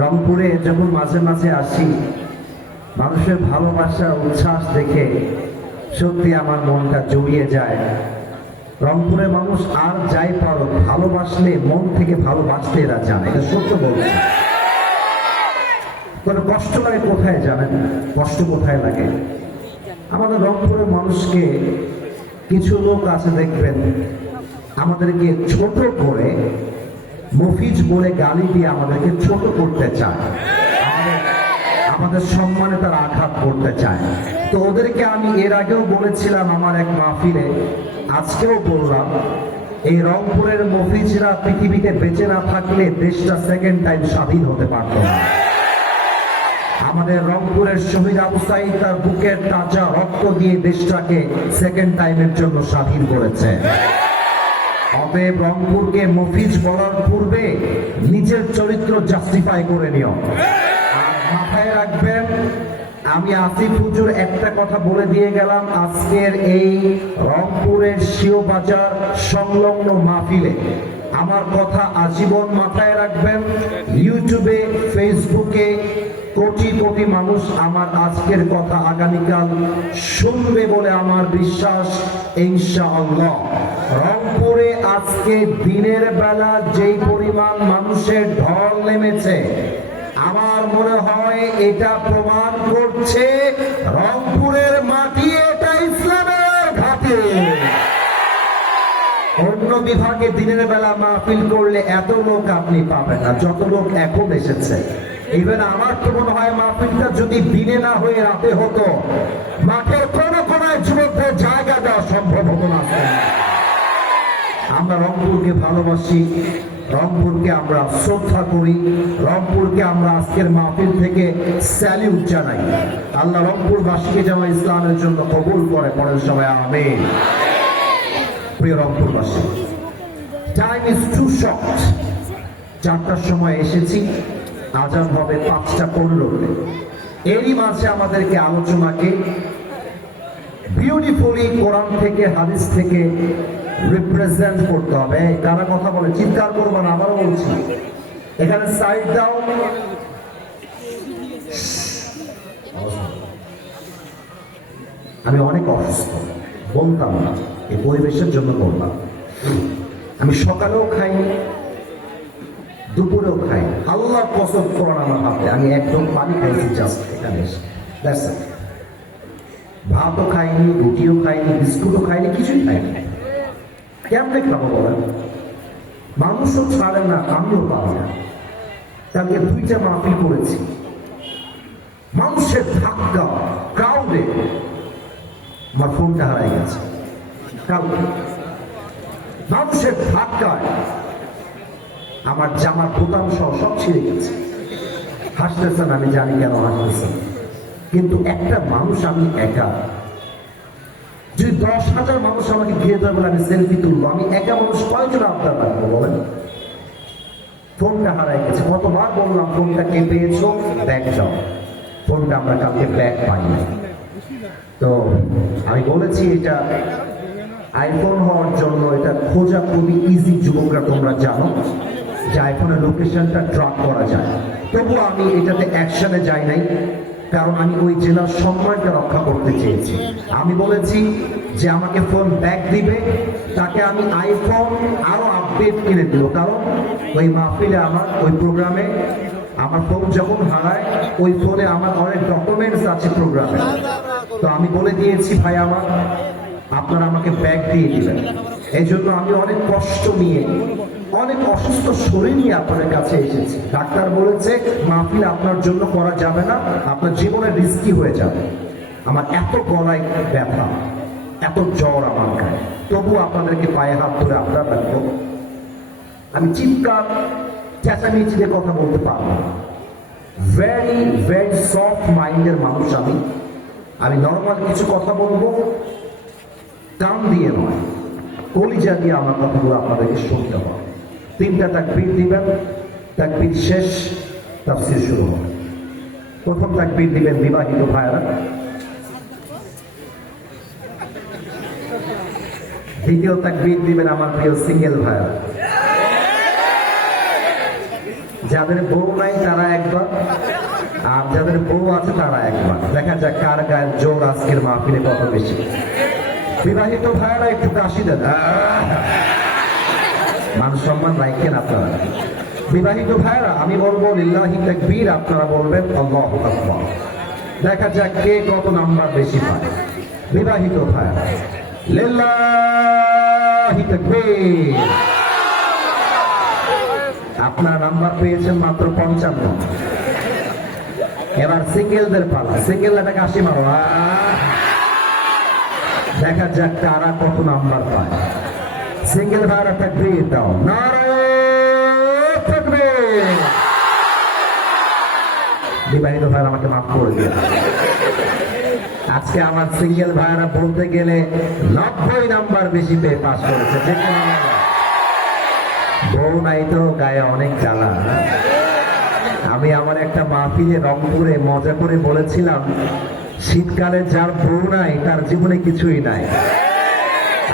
রংপুরে যখন মাঝে মাঝে আসি, মানুষের ভালোবাসা উচ্ছ্বাস দেখে সত্যি আমার মনটা জড়িয়ে যায়। রংপুরের মানুষ আর যাই পারো, ভালোবাসলে মন থেকে ভালোবাসতে এরা জানে, এটা সত্য বলছে। তবে কষ্ট লাগে কোথায় জানেন? কষ্ট কোথায় লাগে? আমাদের রংপুরের মানুষকে কিছু লোক আছে দেখবেন, আমাদেরকে ছোট করে মফিজ বলে গালি দিয়ে আমাদেরকে ছোট করতে চায়, আমাদের সম্মানে তারা আঘাত করতে চায়। তো ওদেরকে আমি এর আগেও বলেছিলাম আমার এক মাহফিলে, আজকেও বললাম, এই রংপুরের মফিজরা পৃথিবীতে বেঁচে না থাকলে দেশটা সেকেন্ড টাইম স্বাধীন হতে পারত না। আমাদের রংপুরের শহীদ আবু সাঈদ তার বুকের তাজা রক্ত দিয়ে দেশটাকে সেকেন্ড টাইমের জন্য স্বাধীন করেছে। অতএব রংপুরকে মফিজ বলার পূর্বে নিজের চরিত্র জাস্টিফাই করে নিও। আর মাথায় রাখবেন, আমি আসিফ হুজুর একটা কথা বলে দিয়ে গেলাম আজকের এই রংপুরের শিওবাজার সংলগ্ন মাহফিলে, আমার কথা আজীবন মাথায় রাখবেন। ইউটিউবে, ফেসবুকে কোটি কোটি মানুষ আমার আজকের কথা আগামীকাল শুনবে বলে আমার বিশ্বাস, ইনশাআল্লাহ। রংপুরে আজকে দিনের বেলা যেই পরিমাণ মানুষের ঢল নেমেছে, আমার মনে হয় এটা প্রমাণ করছে রংপুরের মাটি এটা ইসলামের ঘাটে। অন্য বিভাগে দিনের বেলা মাহফিল করলে এত লোক আপনি পাবেন না যত লোক এখন এসেছে। ইভেন আমার তো মনে হয় মাহফিলটা যদি দিনে না হয়ে রাতে হতো, মাঠের কোনো কোনায় যুবকদের জায়গা দেওয়া সম্ভব হতো না। আমরা রংপুরকে ভালোবাসি, রংপুরকে আমরা শ্রদ্ধা করি, রংপুরকে আমরা আজকের মাহফিল থেকে স্যালিউট জানাই। আল্লাহ রংপুরবাসীকে যেন ইসলামের জন্য কবুল করে, পরের সময় আমিন। প্রিয় রংপুরবাসী, টাইম ইজ টু শর্ট। 4টার সময় এসেছি, আজান হবে 5:15। এরই মাঝে আমাদেরকে আলোচনাকে বিউটিফুলি কোরআন থেকে, হাদিস থেকে রিপ্রেজেন্ট করতে হবে। কারা কথা বলে চিৎকার করবো না, আবারও বলছি, এখানে সাইড দাও। আমি অনেক অসুস্থ, বলতাম না, এই পরিবেশের জন্য বললাম। আমি সকালেও খাইনি, দুপুরেও খাই, আল্লাহ কসম করেন আমার হাতে আমি একদম পানি খাইছি জাস্ট এখানে এসে। ভাতও খাইনি, রুটিও খাইনি, বিস্কুটও খাইনি, কিছুই খাইনি। কেমনে খাবো বলেন? মানুষও ছাড়ে না, আমিও পাবো না। তাকে 2টা মাহফিল করেছি, মানুষের ধাক্কা, ক্রাউডে আমার ফোনটা হারাই গেছে। মানুষের ধাক্কায় আমার জামার বোতাম সহ সব ছিঁড়ে গেছে। হাসতেছেন, আমি জানি কেন হাসতেছেন, কিন্তু একটা মানুষ, আমি একা। যদি 10,000 মানুষ আমাকে ঘিরে ধরে বলে আমি সেলফি তুলবো, আমি একা মানুষ কয়জন আবদার রাখবো বলেন? ফোনটা হারাই গেছে। কতবার বললাম ফোনটা কে পেয়েছো, ব্যাগ দাও। ফোনটা আমরা কালকে ব্যাগ পাই না। তো আমি বলেছি এটা আইফোন হওয়ার জন্য এটা খোঁজা খুবই ইজি। যুবকরা তোমরা জানো যে আইফোনের লোকেশনটা ট্র্যাক করা যায়। তবুও আমি এটাতে অ্যাকশনে যাই নাই, কারণ আমি ওই জেলার সম্মানটা রক্ষা করতে চেয়েছি। আমি বলেছি যে আমাকে ফোন ব্যাক দিবে, তাকে আমি আইফোন আরো আপডেট কিনে দেবো। কারণ ওই মাহফিলে আমার, ওই প্রোগ্রামে আমার ফোন যখন হারায়, ওই ফোনে আমার অনেক ডকুমেন্টস আছে প্রোগ্রামে। তো আমি বলে দিয়েছি ভাই আমার, আপনারা আমাকে ব্যাগ দিয়ে দিবেন। এই জন্য আমি অনেক কষ্ট নিয়ে, অনেক অসুস্থ শরীর নিয়ে আপনাদের কাছে এসেছি। ডাক্তার বলেছে মাহফিল আপনার জন্য করা যাবে না, আপনার জীবনে রিস্কি হয়ে যাবে। আমার এত গলায় ব্যথা, এত জ্বর আমার গায়ে, তবু আপনাদেরকে পায়ে হাত ধরে আপনারা রাখবো। আমি চিৎকার চেঁচামেচি দিয়ে কথা বলতে পারবো। ভেরি ভেরি সফট মাইন্ডের মানুষ আমি। আমি নর্মাল কিছু কথা বলবো, কান দিয়ে নয়, কলিজা দিয়ে আমার কথাগুলো আপনাদেরকে শুনতে হবে। 3টা তাকবীর দিবেন, তাকবীর শেষ, তাফসীর শুরু হবে। প্রথম তাকবীর দিবেন বিবাহিত ভাইরা, দ্বিতীয় তাকবীর দিবেন আমার প্রিয় সিঙ্গেল ভাইরা, যাদের বউ নাই তারা একবার, আর যাদের বউ আছে তারা একবার। দেখা যাক কার গায়ের জোর আজকের মাহফিলে কত বেশি। বিবাহিত ভাইয়েরা একটু কাশি দেন, মান সম্মান রাখেন আপনারা। বিবাহিত ভাইয়েরা আমি বলবো লিল্লাহি তাকবীর, আপনারা বলবেন আল্লাহু আকবার। দেখা যাক কে কত নাম্বার বেশি পায়। বিবাহিত ভাইয়েরা লিল্লাহি তাকবীর। আপনার নাম্বার পেয়েছেন মাত্র 55। এবার সিঙ্গেলদের পালা, সিঙ্গেল একটা কাশি মারো। দেখা যাক কারা কত নাম্বার পায়। সিঙ্গেল ভাইয়েরা তাকবীর দাও, নারে তাকবীর। বিবাহিত ভাইয়েরা আমাকে মাফ করে দিন। আজকে আমার সিঙ্গেল ভাইয়েরা বলতে গেলে 90 নাম্বার বেশি পেয়ে পাস করেছে। বউ নাই তো গায়ে অনেক জ্বালা। আমি আমার একটা মাহফিলে রংপুরে মজা করে বলেছিলাম, শীতকালে যার বউ নাই তার জীবনে কিছুই নাই।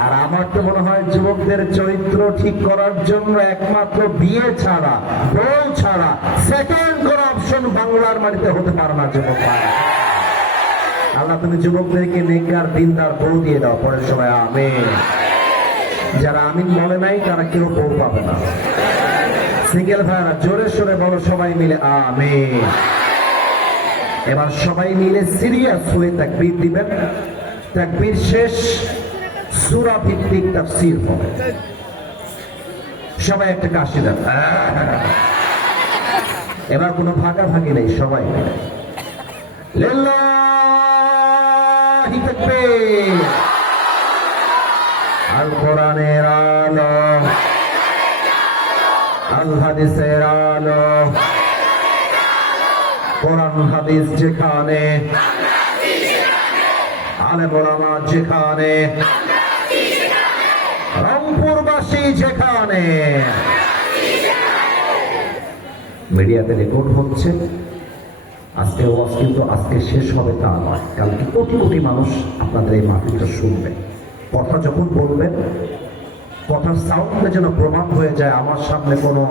আর আমার তো মনে হয় যুবকদের চরিত্র ঠিক করার জন্য একমাত্র বিয়ে ছাড়া, বউ ছাড়া সেকেন্ড কোন অপশন বাংলার মাটিতে হতে পারে না। যুবক আল্লাহ তুমি যুবকদেরকে নেককার দিনদার বউ দিয়ে দাও। পরের সময় আমিন। যারা আমিন বলে নাই তারা কেউ বউ পাবে না। সিঙ্গেল ভাইরা জোরে সোরে বলো সবাই মিলে আমিন। এবার সবাই মিলে সিরিয়াস হয়ে তাকবীর দিবেন। তাকবীর শেষ সূরা ভিত্তিক তাফসীর হবে। সবাই একটা কাশি দেন। এবার কোনো ভাগাভাগি নেই, সবাই মিলে লিল্লাহি তাকবীর। আল কোরআনের আলো, আল হাদিসের আলো, কোরআন হাদিস যেখানে, আলেম ওলামা যেখানে, রংপুরবাসী যেখানে। মিডিয়াতে রেকর্ড হচ্ছে। আজকে ওয়াজ কিন্তু আজকে শেষ হবে তা নয়, কালকে কোটি কোটি মানুষ আপনাদের এই মাহফিলটা শুনবে। কথা যখন বলবেন, কথার সাউন্ডে যেন প্রমাণ হয়ে যায় আমার সামনে কোনো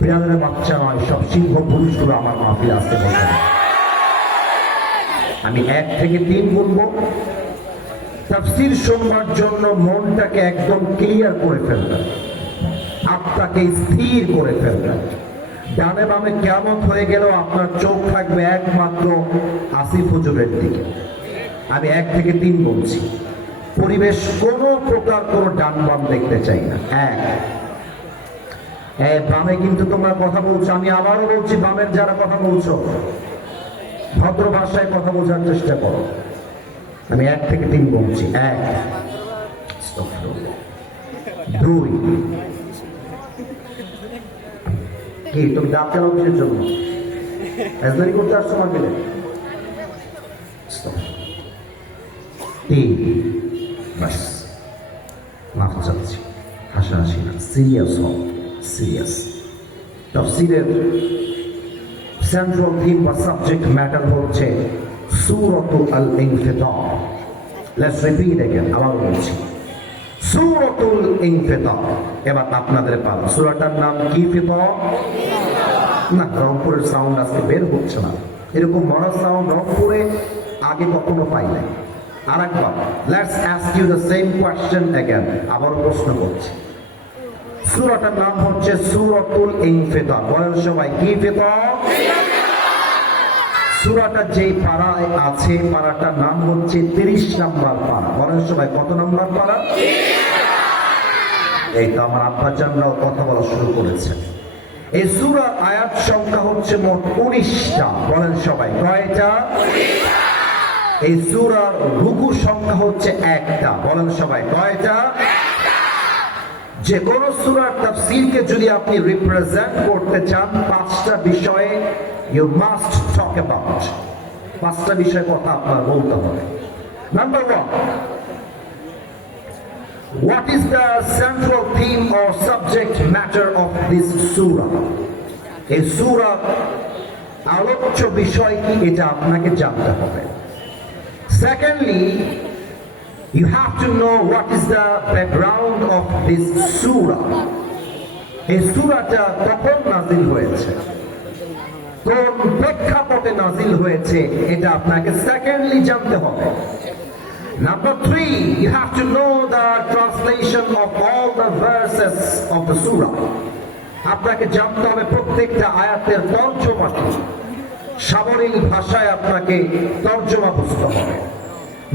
বিড়ালের বাচ্চা নয়, সব সিংহ পুরুষগুলো আমার মাহফিল আসতে বলবেন। আমি 1 থেকে 3 বলবো। তাফসীর শুনবার জন্য মনটাকে একদম ক্লিয়ার করে ফেলবেন, আত্মাকে স্থির করে ফেলবেন। ডানে বামে কিয়ামত হয়ে গেল আপনার চোখ থাকবে একমাত্র আসিফ হুজুরের দিকে। আমি 1 থেকে 3 বলছি। পরিবেশ কোনো প্রকার কোনো ডান বাম দেখতে চাই না। 1 বামে কিন্তু তোমরা কথা বলছো, আমি আবারও বলছি, বামের যারা কথা বলছো ভদ্র ভাষায় কথা বোঝার চেষ্টা করো। আমি 1 থেকে 3 বলছি। 1, 2। কি তুমি দাঁত কেন কিসের জন্য এজদারি করতে আসছো মাহফিলে? 3। বাস মাফ চাচ্ছি, হাসাহাসি না, সিরিয়াস হও, সিরিয়াস। তাফসীরের সেন্ট্রাল থিম বা সাবজেক্ট ম্যাটার হচ্ছে সূরাতুল ইনফিতার। লেটস রিপিট अगेन, আবার বলছি সূরাতুল ইনফিতার। এবার আপনাদের পালা। সূরাটার নাম কি? ফিতার না, রংপুরের সাউন্ড আজকে বের হচ্ছে না। এরকম মরা সাউন্ড রংপুরে আগে কখনো পাই নাই। আরেকবার let's ask you the same question again, আবার প্রশ্ন করছি। সূরাটার নাম হচ্ছে সূরাতুল ইনফিতার। বলেন সবাই কি? ফিতার। সূরাটা যেই পারায় আছে, পারাটার নাম হচ্ছে 30 নম্বর পারা। বলেন সবাই কত নম্বর পারা? এই তো আমার আব্বাজানরাও কথা বলা শুরু করেছে। এই সূরার আয়াত সংখ্যা হচ্ছে মোট 19টা। বলেন সবাই কয়টা? এই সূরার রুকু সংখ্যা হচ্ছে 1টা। বলেন সবাই কয়টা? যে কোন সূরার তাফসীরকে যদি আপনি রিপ্রেজেন্ট করতে চান 5টা বিষয়ে you must talk about. 5টা বিষয় কথা আপনার বলতে হবে। Number 1, what is the central theme or subject matter of this surah? এই সূরা আলোচ্য বিষয় কি এটা আপনাকে জানতে হবে। Secondly, you have to know what is the background of this surah. এই সূরাটা কখন নাজিল হয়েছে, কোন প্রেক্ষাপটে নাজিল হয়েছে, এটা আপনাকে সেকেন্ডলি জানতে হবে। Number 3, you have to know the translation of all the verses of the surah. আপনাকে জানতে হবে প্রত্যেকটা আয়াতের তর্জমা কি, সাবলীল ভাষায় আপনাকে তর্জমা বুঝতে হবে।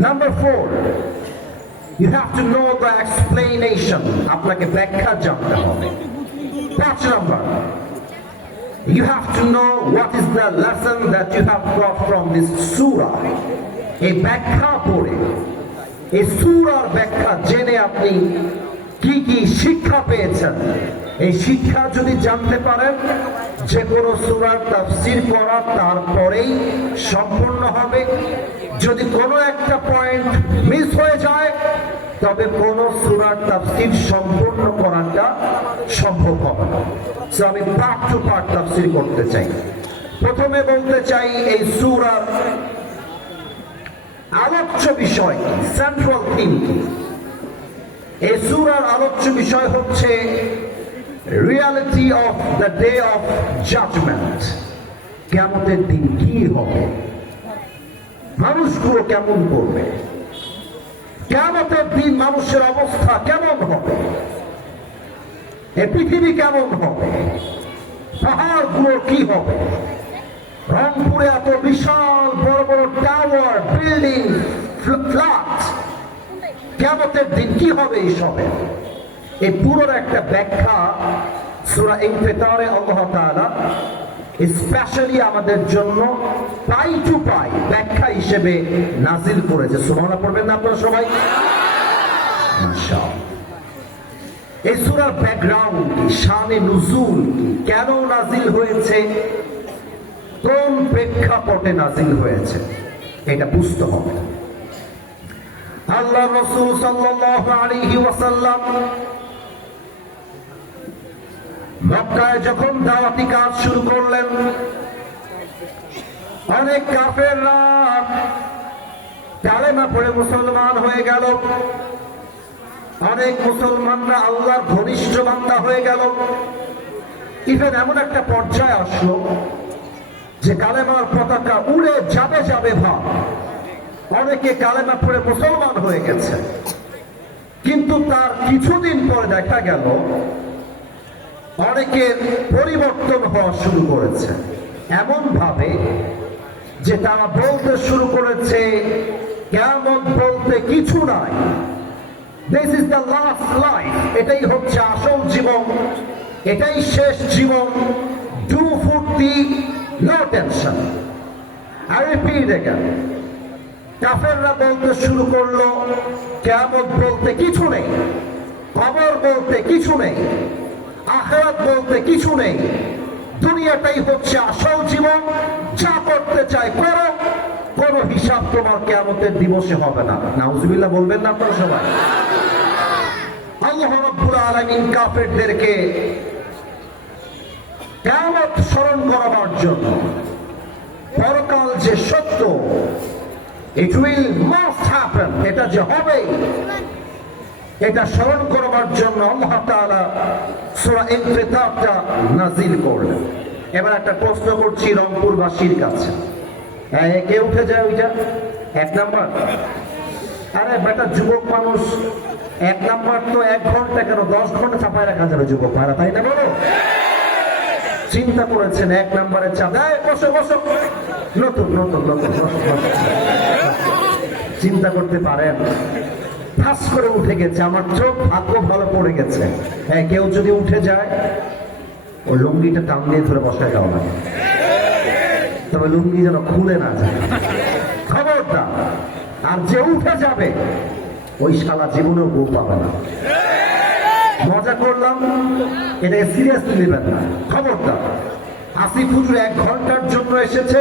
Number 4, you have to know the explanation. আপনাকে ব্যাখ্যা জানতে হবে। 5 number, you have to know what is the lesson that you have got from this surah. এই ব্যাখ্যা পড়ে, এই সূরার ব্যাখ্যা জেনে আপনি কি কি শিক্ষা পেয়েছেন, এই শিক্ষা যদি জানতে পারেন, যে কোনো সূরার তাফসীর করা তারপরেই সম্পূর্ণ হবে। যদি কোনো একটা পয়েন্ট মিস হয়ে যায়, তবে কোনো সূরার তাফসীর সম্পূর্ণ করাটা সম্ভব হবে না। সো আমি পার্ট টু পার্ট তাফসীর করতে চাই। প্রথমে বলতে চাই এই সূরার আলোচ্য বিষয় কি, সেন্ট্রাল থিম কি। এই সূরার আলোচ্য বিষয় হচ্ছে reality of the day of judgment. কিয়ামতের দিন কি হবে, মানুষগুলো কেমন করবে, কিয়ামতের দিন মানুষের অবস্থা কেমন হবে, এই পৃথিবী কেমন হবে, পাহাড়গুলো কি হবে, রংপুরে এত বিশাল বড় বড় টাওয়ার, বিল্ডিং, ফ্ল্যাট, কিয়ামতের দিন কি হবে, এইসবে এই পুরোর একটা ব্যাখ্যা সূরা ইনফিতারে আল্লাহ তাআলা স্পেশালি আমাদের জন্য পাই টু পাই ব্যাখ্যা হিসেবে নাজিল করেছে। সুবহানাল্লাহ পড়বেন না আপনারা সবাই? মাশাআল্লাহ। এই সূরার ব্যাকগ্রাউন্ড কি, শানে নুজুল কি, কেন নাজিল হয়েছে, কোন প্রেক্ষাপটে নাজিল হয়েছে, এটা বুঝতে হবে। আল্লাহ রাসূল সাল্লাল্লাহু আলাইহি ওয়াসাল্লাম মক্কায় যখন দাওয়াতি কাজ শুরু করলেন, অনেক কাফেররা কালেমা পড়ে মুসলমান হয়ে গেল, অনেক মুসলমানরা আল্লাহর ঘনিষ্ঠ বান্দা হয়ে গেল। ইভেন এমন একটা পর্যায়ে আসলো যে কালেমার পতাকা উড়ে যাবে যাবে ভাব, অনেকে কালেমা পড়ে মুসলমান হয়ে গেছে। কিন্তু তার কিছুদিন পরে দেখা গেল অনেকের পরিবর্তন হওয়া শুরু করেছে, এমন ভাবে যে তারা বলতে শুরু করেছে কিয়ামত বলতে কিছু নাই, this is the last life, এটাই হচ্ছে আসল জীবন, এটাই শেষ জীবন, ডু ফুর্তি, no tension. I repeat again, কাফেররা বলতে শুরু করলো কিয়ামত বলতে কিছু নেই, কবর বলতে কিছু নেই, আখিরাত বলতে কিছু নেই, দুনিয়াটাই হচ্ছে আসল জীবন, যা করতে চাই করো, কোন হিসাব তোমার কিয়ামতের দিবসে হবে না। নাউজুবিল্লাহ বলবেন না আপনারা সবাই? আল্লাহ রাব্বুল আলামিন কাফেরদেরকে কিয়ামত স্মরণ করাবার জন্য, পরকাল যে সত্য, ইট উইল মাস্ট হ্যাপেন, এটা যে হবে, এটা স্মরণ করবার জন্য আল্লাহ তাআলা সূরা ইনফিতারটা নাজিল করলেন। এবার একটা প্রশ্ন করছি রংপুরবাসীর কাছে, কে উঠে যায় ওইটা 1 নাম্বার? আরে বেটা যুবক মানুষ, 1 নাম্বার তো 1 ঘন্টা কেন 10 ঘন্টা চাপায় রাখা যাবে যুবক ভাইরা, তাই না বলো? চিন্তা করেছেন 1 নাম্বারের চাপ, বসো বসো, নতুন নতুন নতুন চিন্তা করতে পারেন, ঠাস করে উঠে গেছে, আমার চোখ ভাগ্য ভালো পড়ে গেছে। হ্যাঁ, কেউ যদি উঠে যায় ওই লুঙ্গিটা টান দিয়ে ধরে বসায় যাও না, তবে লুঙ্গি যেন খুলে না যায়, খবরদার। আর যে উঠে যাবে ওই শালা জীবনেও বউ পাবে না। মজা করলাম, এটাকে সিরিয়াসলি নেবেন না, খবরদার। আসিফ হুজুর 1 ঘন্টার জন্য এসেছে,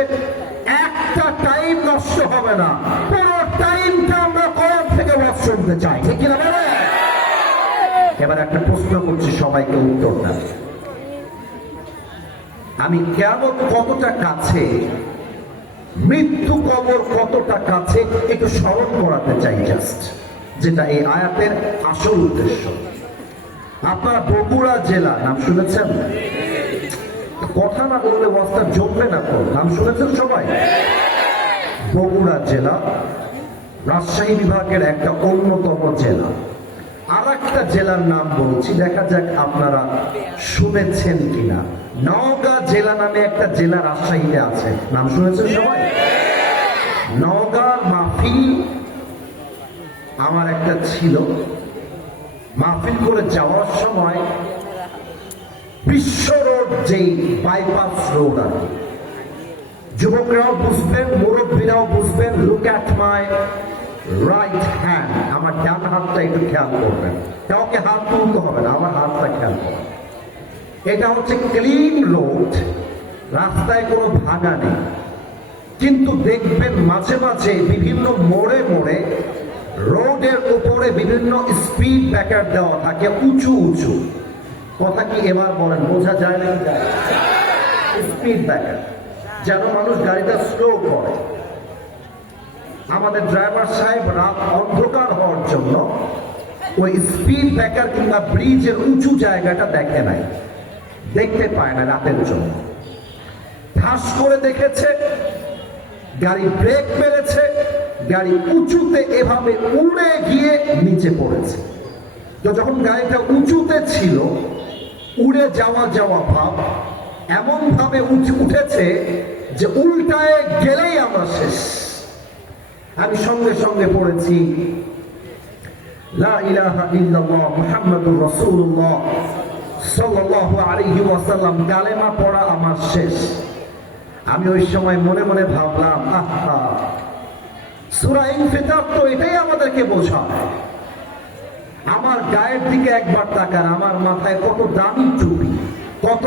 একটা টাইম নষ্ট হবে না, পুরো টাইমটা আমরা কোরআন থেকে ওয়াজ শুনতে চাই, ঠিক কিনা বলে? এবার একটা প্রশ্ন করছি, সবাইকে উত্তর দেন। আমি কিয়ামত কতটা কাছে, মৃত্যু কবর কতটা কাছে, একটু স্মরণ করাতে চাই জাস্ট, যেটা এই আয়াতের আসল উদ্দেশ্য। আপনার বগুড়া জেলা নাম শুনেছেন? কথা না বললে অবস্থা জমবে না। তো নাম শুনেছেন সবাই? বগুড়া জেলা রাজশাহী বিভাগের একটা অন্যতম জেলা। আর একটা জেলার নাম বলছি, দেখা যাক আপনারা শুনেছেন কিনা। নওগাঁ জেলা নামে একটা জেলা রাজশাহীতে আছে, নাম শুনেছেন সবাই? নওগাঁর মাহফিল আমার একটা ছিল, মাহফিল করে যাওয়ার সময় বিশ্ব রোড, যেই বাইপাস রোড আর কি, যুবকরাও বুঝবেন, মুরব্বীরাও বুঝবেন। Look at my right hand, আমার ডান হাতটা একটু খেয়াল করবেন। কাউকে হাত তুলতে হবে না, আমার হাতটা খেয়াল করবেন। এটা হচ্ছে ক্লিন রোড, রাস্তায় কোনো ভাঙা নেই, কিন্তু দেখবেন মাঝে মাঝে বিভিন্ন মোড়ে মোড়ে রোডের উপরে বিভিন্ন স্পিড ব্রেকার দেওয়া থাকে, উঁচু উঁচু। কথা কি এবার বলেন, বোঝা যায় না? স্পিড ব্রেকার, যেন মানুষ গাড়িটা স্লো করে। আমাদের ড্রাইভার সাহেব রাত অন্ধকার হওয়ার জন্য ওই স্পিড ব্রেকার কিংবা ব্রিজের উঁচু জায়গাটা দেখে নাই, দেখতে পায় না রাতের জন্য। ঠাস করে দেখেছে, গাড়ি ব্রেক মেরেছে, গাড়ি উঁচুতে এভাবে উড়ে গিয়ে নিচে পড়েছে। তো যখন গাড়িটা উঁচুতে ছিল, উড়ে যাওয়া যাওয়া ভাব, এমন ভাবে উঠেছে যে উল্টায় গেলেই আমরা শেষ। আমি সঙ্গে সঙ্গে পড়েছি লা ইলাহা ইল্লাল্লাহ মুহাম্মাদুর রাসূলুল্লাহ সাল্লাল্লাহু আলাইহি ওয়াসাল্লাম, কালেমা পড়া আমার শেষ। আমি ওই সময় মনে মনে ভাবলাম, আহা, সূরা ইনফিতার তো এটাই আমাদেরকে বোঝায়। আমার গায়ের দিকে একবার তাকান, আমার মাথায় কত দামি টুপি, কত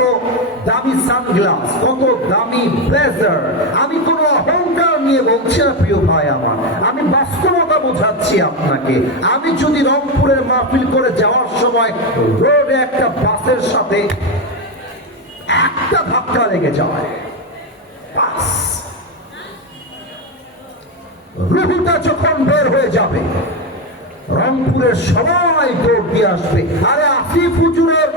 দামি সানগ্লাস, কত দামি ব্লেজার। আমি কোনো অহংকার নিয়ে বলছি না প্রিয় ভাই আমার, আমি বাস্তবতা বোঝাচ্ছি আপনাকে। আমি যদি রংপুরের মাহফিল করে যাওয়ার সময় রোডে একটা বাসের সাথে একটা ধাক্কা লেগে যায়, বাস রুহুটা যখন বের হয়ে যাবে, রংপুরের সবাই দৌড় দিয়ে আসবে, আরে আসিফ হুজুরের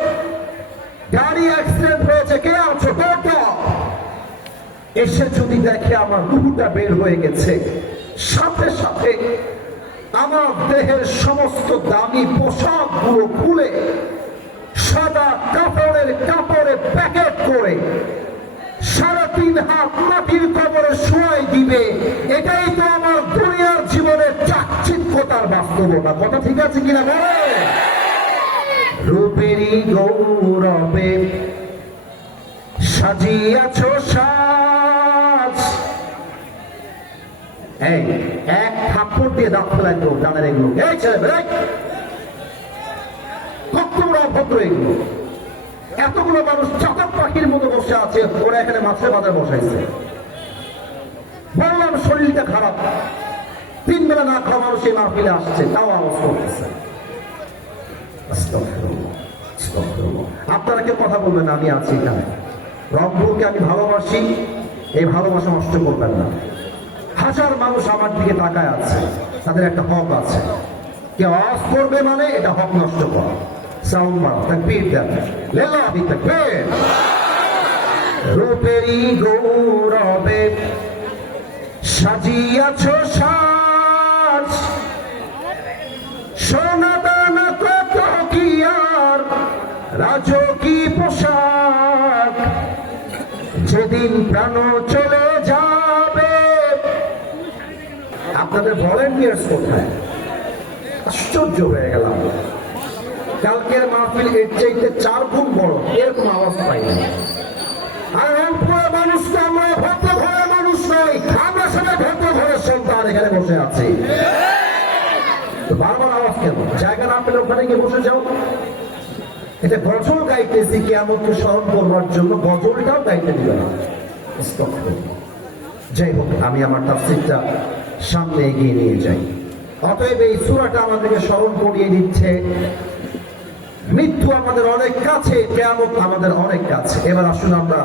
গাড়ি অ্যাক্সিডেন্ট হয়েছে, কে আছো? এসে যদি দেখে আমার রুহুটা বের হয়ে গেছে, সাথে সাথে আমার দেহের সমস্ত দামি পোশাক গুলো খুলে সাদা কাপড়ে প্যাকেট করে 3.5 হাত মাটির কবরে শোয়াই দিবে। এটাই তো আমার দুনিয়ার জীবনের চাকচিক্যতার বাস্তবতা। কথা ঠিক আছে কিনা বলে? রূপেরই গৌরবে সাজিয়াছ সাজ। এই এক থাপ্পড় দিয়ে দাঁত ফেলাই তো জানের এগুলো, এই ছেলে কত বড় অভদ্র এগুলো। এতগুলো মানুষ চাতক পাখির মতো বসে আছে, ওরা এখানে মাছের বাজার বসাইছে। বললাম শরীরটা খারাপ, 3 বেলা না খাওয়া মানুষ এই মাহফিলে আসছে, তাও আওয়াজ করতেছে। আপনারা কেউ কথা বলবেন না, আমি আছি এখানে। রংপুরকে আমি ভালোবাসি, এই ভালোবাসা নষ্ট করবেন না। হাজার মানুষ আমার দিকে তাকায় আছে, তাদের একটা হক আছে। কেউ আওয়াজ করবে মানে এটা হক নষ্ট করা। সাউন্ড বাড়াও, তাকবীর দেন, লিল্লাহি তাকবীর। রূপেরই গৌরবে সাজিয়াছ সাজ, সোনা দানা কত কি আর রাজকী পোশাক, যেদিন প্রাণ চলে যাবে। আপনাদের ভলেন্টিয়ার্স কোথায়? আশ্চর্য হয়ে গেলাম। কালকের মাহফিল এর চাইতে 4 গুণ বড়, এরকম আওয়াজ পাইনি। আর রংপুরের মানুষ তো আমরা ভদ্র ঘরের মানুষ নই, আমরা সবাই ভদ্র ঘরের সন্তান এখানে বসে আছি। বারবার আওয়াজ কেন? জায়গা না পেলে ওখানে গিয়ে বসে যাও। এটা গজল গাইতেছি কিয়ামতকে স্মরণ করবার জন্য, গজলটাও গাইতে দিবে না। যাই হোক, আমি আমার তাফসীরটা সামনে এগিয়ে নিয়ে যাই। অতএব এই সূরাটা আমাদেরকে স্মরণ করিয়ে দিচ্ছে মৃত্যু আমাদের অনেক কাছে, কিয়ামত আমাদের অনেক কাছে। এবার আসুন আমরা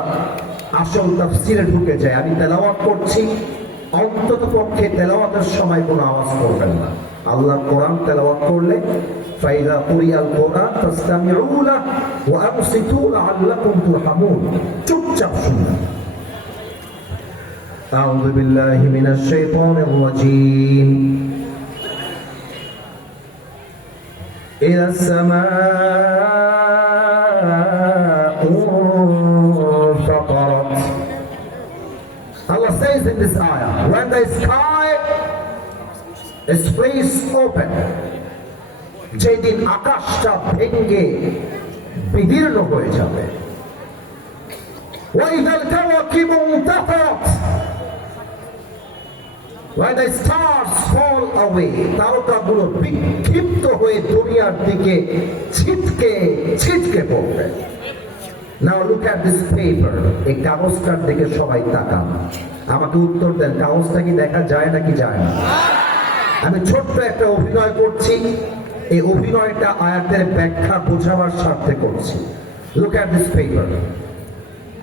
আসল তাফসীরে ঢুকে যাই। আমি তেলাওয়াত করছি, অন্তত পক্ষে তেলাওয়াতের সময় কোনো আওয়াজ করবেন না। আল্লাহর কোরআন তেলাওয়াত করলে فإذا قرئ القرآن فاستمعوا له وأنصتوا لعلكم ترحمون চুপচাপ শুনুন أعوذ بالله من الشيطان الرجيم إذا السماء انفطرت. Allah says in this ayah, when the sky is placed open, যেদিন আকাশটা ভেঙে বিদীর্ণ হয়ে যাবে, وإذا الكواكب انتثرت, when the stars fall away, তারকাগুলো বিক্ষিপ্ত হয়ে দুনিয়ার দিকে ছিটকে ছিটকে পড়বে। Now look at this paper. এই কাগজটার দিকে সবাই তাকান, আমাকে উত্তর দেন, কাগজটা কি দেখা যায় নাকি যায় না? আমি ছোট্ট একটা অভিনয় করছি, এই অভিনয়টা আয়াতের ব্যাখ্যা বোঝাবার স্বার্থে করছি। Look at this paper.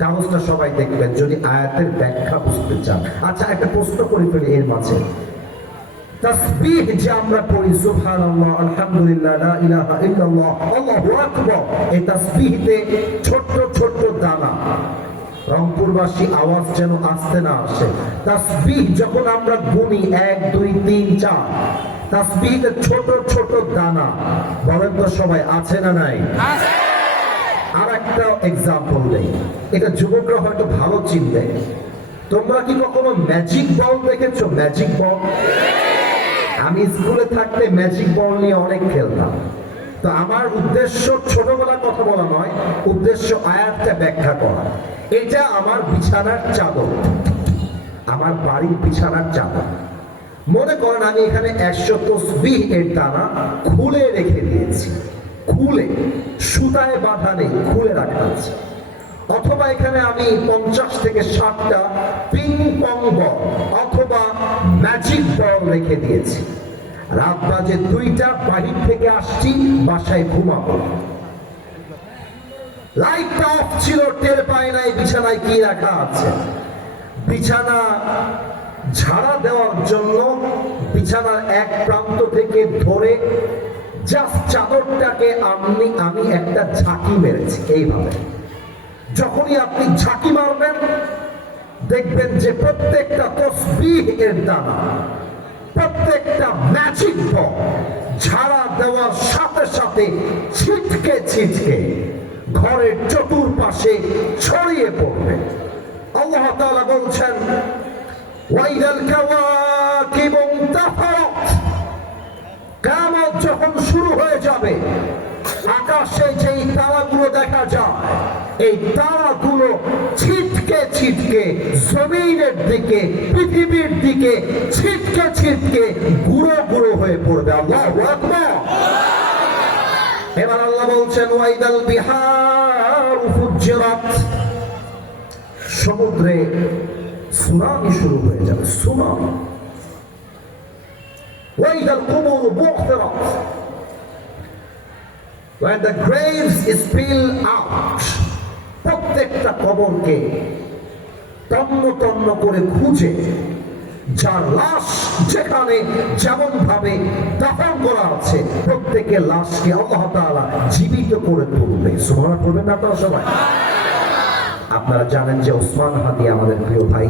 কাগজটা সবাই দেখবেন যদি আয়াতের ব্যাখ্যা বুঝতে চান। আচ্ছা, একটা প্রশ্ন করে ফেলি এর মাঝে। তাসবিহ যে আমরা পড়ি, সুবহানাল্লাহ, আলহামদুলিল্লাহ, লা ইলাহা ইল্লাল্লাহ, আল্লাহু আকবার, এই তাসবিহতে ছোট্ট ছোট্ট দানা, রংপুরবাসী আওয়াজ যেন আসতে না আসে। তাসবিহ যখন আমরা গুনি 1 2 3 4, তাসবিহতে ছোট ছোট দানা, বলেন তো সবাই, আছে না নাই? আর একটা এক্সাম্পল দেই, এটা যুবকরা হয়তো ভালো চিনবে। তোমরা কি কখনো ম্যাজিক বল দেখেছো? ম্যাজিক বল, আমি স্কুলে থাকতে ম্যাজিক বল নিয়ে অনেক খেলতাম। তো আমার উদ্দেশ্য ছোটবেলার কথা বলা নয়, উদ্দেশ্য আয়াতটা ব্যাখ্যা করা। এটা আমার বিছানার চাদর, আমার বাড়ির বিছানার চাদর। মনে করেন আমি এখানে 100 তসবিহ এর দানা খুলে রেখে দিয়েছি, খুলে, সুতায় বাঁধা নেই, খুলে রাখা আছে। অথবা এখানে আমি 50 থেকে 60টা পিং পং বল অথবা ম্যাজিক বল রেখে দিয়েছি। রাত বাজে 2টা, বাহির থেকে আসছি, বাসায় ঘুমাবো, লাইটটা অফ ছিল, টের পায় নাই বিছানায় কি রাখা আছে। বিছানা ঝাড়া দেওয়ার জন্য বিছানার এক প্রান্ত থেকে ধরে জাস্ট চাদরটাকে আমি একটা ঝাঁকি মেরেছি এইভাবে। যখনই আপনি ঝাঁকি মারবেন দেখবেন যে প্রত্যেকটা তসবিহ এর দানা, প্রত্যেকটা ম্যাজিক বল ঝাড়া দেওয়ার সাথে সাথে ছিটকে ছিটকে ঘরের চতুর্পাশে ছড়িয়ে পড়বে। আল্লাহ তাআলা বলছেন, ওয়াইদাল কাওয়াকিবু ইনতাফারাত, কিয়ামত যখন শুরু হয়ে যাবে, আকাশে যেই তারাগুলো দেখা যায়, এই তারাগুলো ছিটকে ছিটকে জমিনের দিকে, পৃথিবীর দিকে ছিটকে ছিটকে গুঁড়ো গুঁড়ো হয়ে পড়বে। আল্লাহু আকবার। এবার আল্লাহ বলছেন, ওয়াইদাল বিহারু ফুজ্জিরাত, সমুদ্রে সুনামি শুরু হয়ে যাবে, tsunami. ওয়াইদাল কুবুরু বু'থিরাত, when the graves spill out, প্রত্যেকটা কবরকে তন্ন তন্ন করে খুঁজে যার লাশ যেখানে যেমন ভাবে দাফন করা আছে, প্রত্যেকের লাশকে আল্লাহ তাআলা জীবিত করে তুলবে। সুবহানাল্লাহ বলবেন না আপনারা সবাই? আপনারা জানেন যে ওসমান হাদি আমাদের প্রিয় ভাই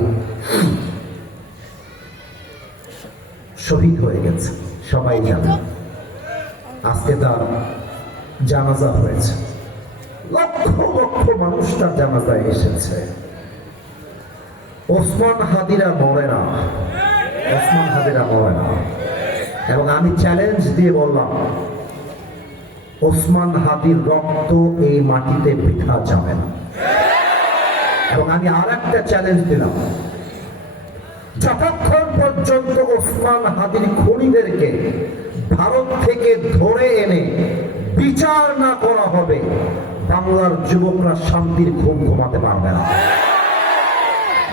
শহীদ হয়ে গেছে, সবাই জানেন। আজকে তার জানাজা হয়েছে, লক্ষ লক্ষ মানুষ তার জানাজায় এসেছে। ওসমান হাদিরা মরে না, ওসমান হাদিরা মরে না। এবং আমি চ্যালেঞ্জ দিয়ে বললাম, ওসমান হাদির রক্ত এই মাটিতে বৃথা যাবে না। এবং আমি আর একটা চ্যালেঞ্জ দিলাম, যতক্ষণ পর্যন্ত ওসমান হাদির খুনিদেরকে ভারত থেকে ধরে এনে বিচার না করা হবে, বাংলার যুবকরা শান্তির ঘুম ঘুমাতে পারবে না।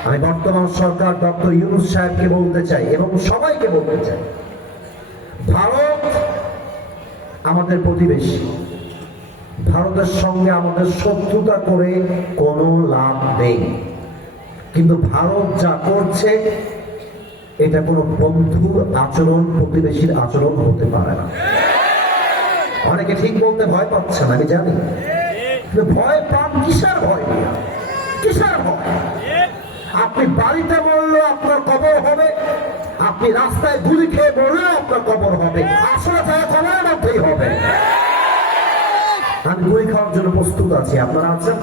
আমি বর্তমান সরকার ডক্টর ইউনূস সাহেবকে বলতে চাই এবং সবাইকে বলতে চাই, ভারত আমাদের প্রতিবেশী, ভারতের সঙ্গে আমাদের শত্রুতা করে কোনো লাভ নেই। কিন্তু ভারত যা করছে এটা কোনো বন্ধুর আচরণ, প্রতিবেশীর আচরণ হতে পারে না। অনেকে ঠিক বলতে ভয় পাচ্ছেন, আমি জানি। ভয় পান কিসের ভয়? কিসের ভয়? আপনি বাড়িতে মরলেও আপনার কবর হবে, আপনি রাস্তায় গুলি খেয়ে মরলেও আপনার কবর হবে, আসলে তারা কবরের মধ্যেই হবে। আমি গুলি খাওয়ার জন্য প্রস্তুত আছি, আপনারা আছেন?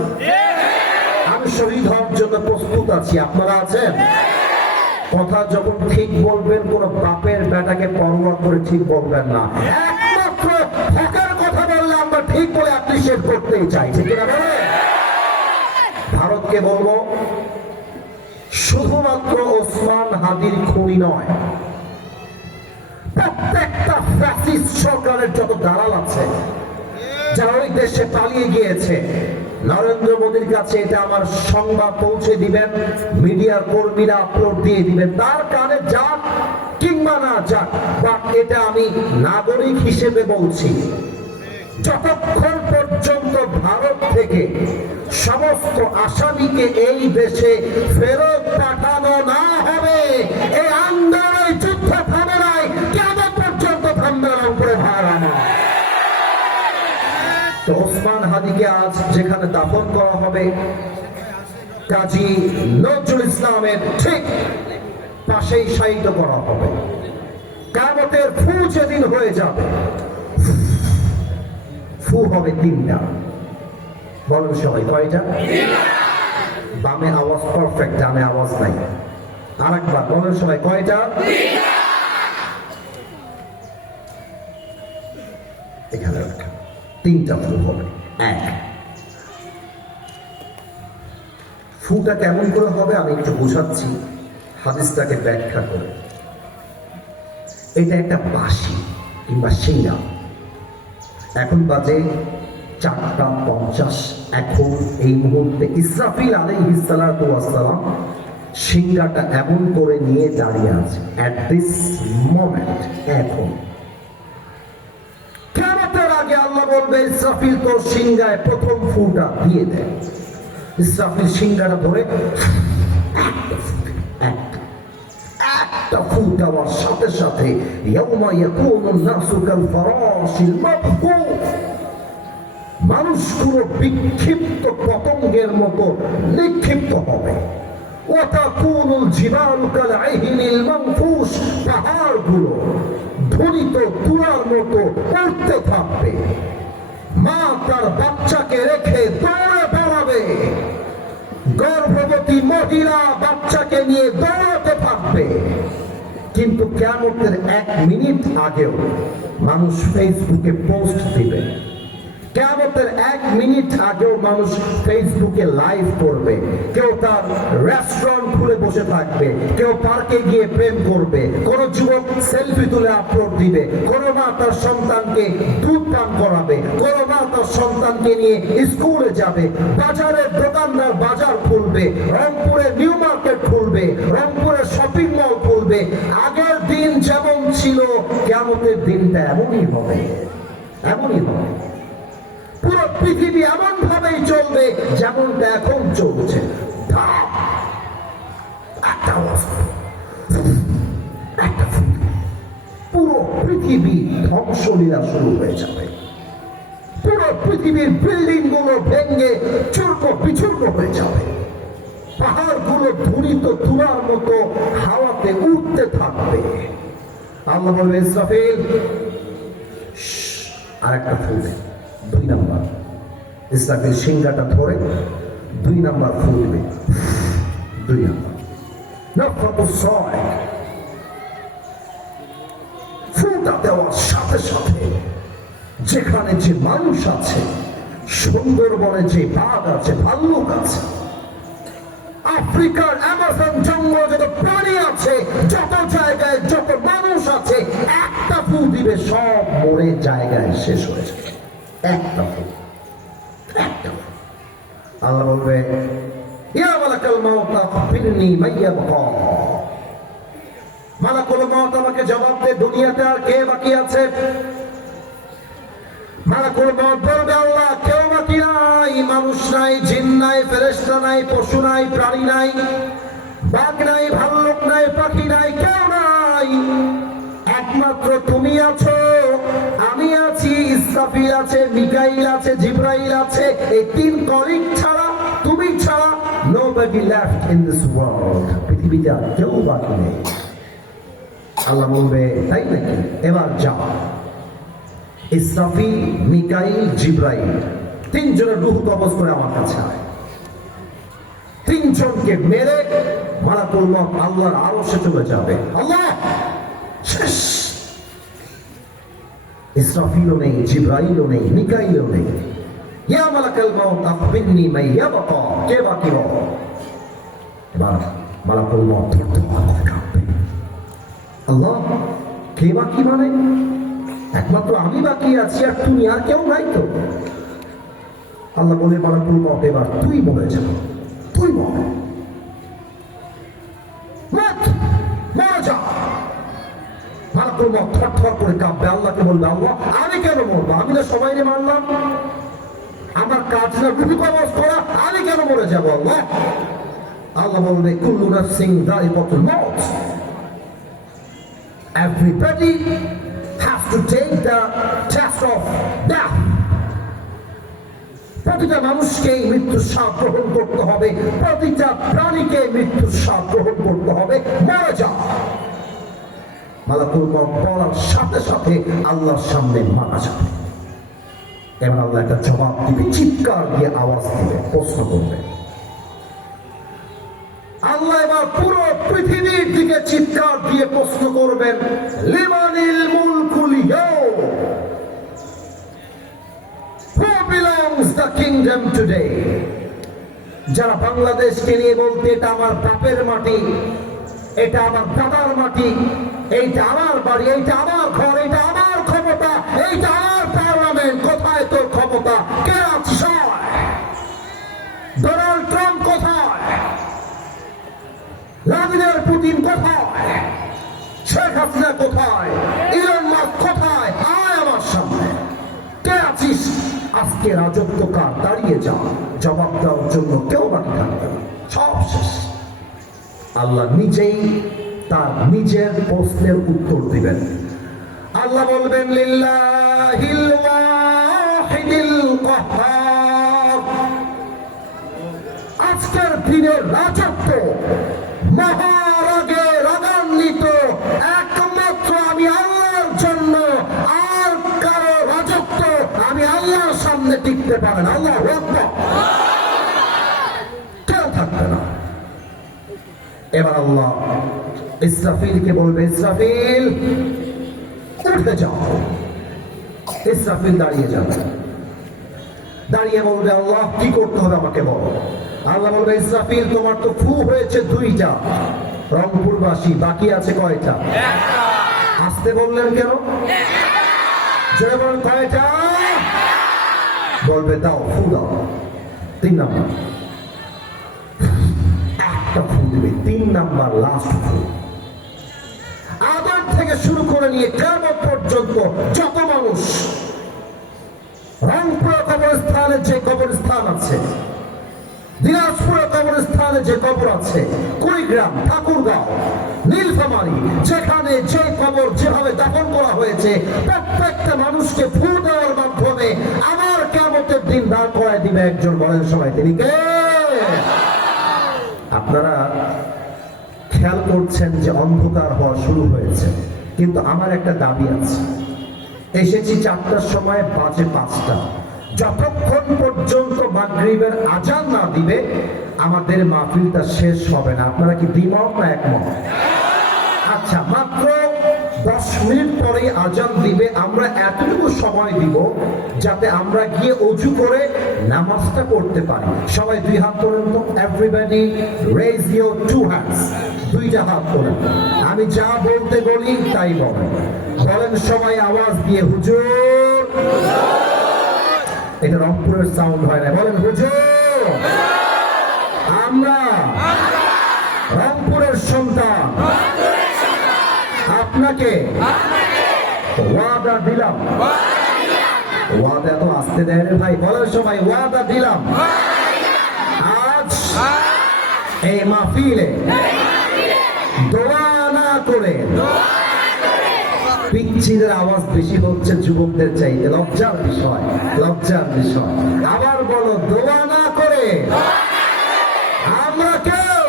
আমি শহীদ হওয়ার জন্য প্রস্তুত আছি, আপনারা আছেন? কথা যখন ঠিক বলবেন, কোন বাপের বেটাকে পরোয়া করে ঠিক বলবেন না। একমাত্র হকের কথা বললে আমরা ঠিক বলে অ্যাপ্রিশিয়েট করতেই চাই, ঠিক না বলে? ভারতকে বলবো, শুধুমাত্র ওসমান হাদির খুনি নয়, প্রত্যেকটা ফ্যাসিস্ট সরকারের যত দালাল আছে যারা ওই দেশে পালিয়ে গিয়েছে, নরেন্দ্র মোদীর কাছে এটা আমার সংবাদ পৌঁছে দিবেন, মিডিয়ার কর্মীরা আপলোড দিয়ে দিবেন, তার কানে যাক কিংবা না যাক, বা এটা আমি নাগরিক হিসেবে বলছি, যতক্ষণ পর্যন্ত ভারত থেকে সমস্ত আসামিকে এই দেশে ফেরত পাঠানো না হবে, এই আন্দোলন যুদ্ধ থামে নাই, কেমন পর্যন্ত থামবে না উপরে ভাড়া না। তো ওসমান হাদিকে আজ যেখানে দাফন করা হবে, কাজী নজরুল ইসলামের ঠিক পাশেই শায়িত করা হবে। কিয়ামতের ফু যেদিন হয়ে যাবে, ফু হবে তিনটা। বলেন সবাই কয়টা? বামে আওয়াজ পারফেক্ট, ডানে আওয়াজ নাই। আরেকবার বলেন সবাই কয়টা? এখানে রাখা তিনটা ফু হবে। এক, ফুটা কেমন করে হবে আমি একটু বোঝাচ্ছি হাদিসটাকে ব্যাখ্যা করে। এটা একটা বাঁশি কিংবা শিঙা। এখন বাজে 4:50। এখন এই মুহূর্তে ইসরাফিল আলাইহিস সালাতু ওয়াস সালাম শিঙাটা এমন করে নিয়ে দাঁড়িয়ে আছে এট দিস মোমেন্ট। এখন কিয়ামতের আগে আল্লাহ বলবে, ইসরাফিল তোর শিঙায় প্রথম ফুটা দিয়ে দেয়। ইসরাফিল শিঙাটা ধরে একটা ফু দেওয়ার সাথে সাথে ইয়াউমা ইয়াকুনুন নাসু কাল ফারাশিল মাবথুস, মানুষগুলো বিক্ষিপ্ত পতঙ্গের মতো নিক্ষিপ্ত হবে। ওয়া তাকুনুল জিবালু কাল আইহিনিল মানফুস, পাহাড়গুলো ধুলিত তুলার মতো উড়তে থাকবে। মা তার বাচ্চাকে রেখে দৌড়ে বেড়াবে, গর্ভবতী মহিলা বাচ্চাকে নিয়ে দৌড়াতে থাকবে। কিন্তু কিয়ামতের 1 মিনিট আগেও মানুষ ফেসবুকে পোস্ট দিবে, কিয়ামতের 1 মিনিট আগেও মানুষ ফেসবুকে লাইভ করবে। কেউ তার রেস্টুরেন্ট খুলে বসে থাকবে, কেউ পার্কে গিয়ে প্রেম করবে, কোন যুবক সেলফি তুলে আপলোড দিবে, কোন মা তার সন্তানকে দুধ পান করাবে, কোন মা তার সন্তানকে নিয়ে স্কুলে যাবে, বাজারের দোকানদার বাজার খুলবে, রংপুরে নিউ মার্কেট খুলবে, রংপুরে শপিং মল খুলবে। আগের দিন যেমন ছিল, কিয়ামতের দিনটা এমনই হবে, এমনই হবে। পুরো পৃথিবী এমন ভাবেই চলবে যেমনটা এখন চলছে। পুরো পৃথিবী ধ্বংসলীলা শুরু হয়ে যাবে। পুরো পৃথিবীর বিল্ডিং গুলো ভেঙে চূর্ণ বিচূর্ণ হয়ে যাবে। পাহাড়গুলো ধূলিত তুলার মতো হাওয়াতে উঠতে থাকবে। আল্লাহ বলবে, ইসরাফিল আর একটা ফু দে। 2 নাম্বার। ইসরাফিল সিংহাটা ধরে 2 নাম্বার ফু দিবে। 2 নাম্বার নাফাতুস সায়। ফুটা দেওয়ার সাথে সাথে যেখানে যে মানুষ আছে, সুন্দরবনে যে বাঘ আছে, ভাল্লুক আছে, আফ্রিকার অ্যামাজন জঙ্গল যত প্রাণী আছে, যত জায়গায় যত মানুষ আছে, একটা ফু দিবে, সব মরে জায়গায় শেষ হয়ে যাবে। একটা ফু, একটা ফু। আল্লাহ বলবে, ইয়া মালাকাল মাউত আখবিরনি মাইয়াবকা। মালাকুল মাউত আমাকে জবাব দে, দুনিয়াতে আর কে বাকি আছে? মালাকুল মাউত বলবে, আল্লাহ কেউ বাকি নাই, মানুষ নাই, জিন নাই, ফেরেশতা নাই, পশু নাই, প্রাণী নাই, বাঘ নাই, ভাল্লুক নাই, পাখি নাই, কেউ নাই, একমাত্র তুমি আছো, আমি আছি। ইসরাফিল আছে, মিকাইল আছে, জিবরাইল আছে। এই তিন কলিগ ছাড়া, তুমি ছাড়া nobody left in this world। পৃথিবীতে আর কেউ বাকি নেই। আল্লাহ বলবে তাই নাকি, এবার যাও। ইসরাফিল, মিকাইল, জিবরাইল তিনজনের রূহ কবজ করে আমার কাছে আয়। তিনজনকে মেরে মালাকুল মউত আল্লাহর আরশে চলে যাবে। আল্লাহ শেষ। ইসরাফিলও নেই, জিবরাইলও নেই, মিকাইলও নেই। ইয়া মালাকুল মউত আখবিরনি মা ইয়াবকা, কে বাকি হবে? এবার মালাকুল মউত থরথর করে কাঁপবে। আল্লাহ কে বাকি মানে? একমাত্র আমি বাকি আছি, আর তুমি, আর কেউ নাই তো। আল্লাহ বলে মালাকুল মউত এবার তুই মরে যা, তুই মর, মরে যা। মালাকুল মউত থরথর করে কাঁপবে, আল্লাহকে বলবে আল্লাহ আমি কেন মরবো? আমি না সবাই মারলাম, আমার কাজ না রূহ কবজ করা, আমি কেন মরে যাবো? আল্লাহ আল্লাহ বলবে কুল্লু নাফসিন যায়িকাতুল মউত, everybody has to take the test of death। প্রতিটা মানুষকে মৃত্যুর স্বাদ গ্রহণ করতে হবে, প্রতিটা প্রাণীকে মৃত্যুর স্বাদ গ্রহণ করতে হবে, মরে যা। মালাকুল মউত বলার সাথে সাথে আল্লাহর সামনে মারা যাবে। এবার আল্লাহ একটা জবাব দিবে, চিৎকার দিয়ে আওয়াজ দিবে, প্রশ্ন করবে। আল্লাহ এবার পুরো পৃথিবীর দিকে চিৎকার দিয়ে প্রশ্ন করবেন, লিমানিল মুলকুল ইয়াউম, who belongs the kingdom today? যারা বাংলাদেশকে নিয়ে বলতে এটা আমার বাপের মাটি, এটা আমার দাদার মাটি, এইটা আমার বাড়ি, এইটা আমার ঘর, এটা আমার ক্ষমতা, এইটা আমার পার্লামেন্ট, কোথায় তোর ক্ষমতা? কে আছিস? ডোনাল্ড ট্রাম্প কোথায়? ভ্লাদিমির পুতিন কোথায়? শেখ হাসিনা কোথায়? ইলন মাস্ক কোথায়? আয় আমার সামনে, কে আছিস? আজকে রাজত্ব কার? দাঁড়িয়ে যা, জবাব দেওয়ার জন্য কেউ বাকি থাকবে না, সব শেষ। আল্লাহ নিজেই তার নিজের প্রশ্নের উত্তর দিবেন। আল্লাহ বলবেন লিল্লাহিল ওয়াহিদিল কাহ্হার, আজকের দিনের রাজত্ব মহারাগে রাগান্বিত একমাত্র আমি আল্লাহর জন্য, আর কারো রাজত্ব আমি আল্লাহর সামনে টিকতে পারে না। আল্লাহু আকবার, কেউ থাকবে না। এবার আল্লাহ ইসরাফিলকে বলবে, ইসরাফিল উঠে যাও। ইসরাফিল দাঁড়িয়ে যাবে, দাঁড়িয়ে বলবে আল্লাহ কি করতে হবে আমাকে বলো। আল্লাহ বলবে ইসরাফিল তোমার তো ফু হয়েছে দুইটা, রংপুরবাসী, বাকি আছে কয়টা? আসতে বললেন কেন? জোরে বলেন কয়টা? বলবে দাও, ফু দাও। 3 নাম্বার একটা ফু দিবে, 3 নাম্বার লাস্ট ফু। আদম থেকে শুরু করে নিয়ে কিয়ামত পর্যন্ত যত মানুষ রংপুর কবরস্থানে যে কবরস্থান আছে, দিনাজপুর কবরস্থানে যে কবর আছে, কুড়িগ্রাম, ঠাকুরগাঁও, নীলফামারী, যেখানে যে কবর যেভাবে দাফন করা হয়েছে, প্রত্যেকটা মানুষকে ফু দেওয়ার মাধ্যমে আমার কিয়ামতের দিন দাঁড় করায় দিবে একজন। বলেন সবাই তিনি কে? আপনারা খেয়াল করছেন যে অন্ধকার হওয়া শুরু হয়েছে, কিন্তু আমার একটা দাবি আছে। এসেছি 4টার সময়, বাজে 5টা। যতক্ষণ পর্যন্ত মাগরিবের আজান না দিবে আমাদের মাহফিলটা শেষ হবে না। আপনারা কি দ্বিমত না একমত? আচ্ছা, মাত্র 10 মিনিট পরেই আজান দিবে। আমরা এতটুকু সময় দিব যাতে আমরা গিয়ে অজু করে নামাজটা করতে পারি। সবাই 2 হাত তোলেন তো। Everybody raise your 2 hands. 2টা হাত তোলেন। আমি যা বলতে বলি তাই বলেন। বলেন সবাই আওয়াজ দিয়ে, হুজুর। এটা রংপুরের সাউন্ড হয় না, বলেন হুজুর। আমরা রংপুরের সন্তান, আপনাকে ওয়াদা দিলাম। ওয়াদা তো আসতে দেয় রে ভাই, বলেন সবাই ওয়াদা দিলাম। আজ এই মাহফিলে দোয়া না করে পিচ্ছিদের আওয়াজ বেশি হচ্ছে যুবকদের চাইতে। লজ্জার বিষয়, লজ্জার বিষয়। আবার বলো, দোয়া না করে আমরা কেউ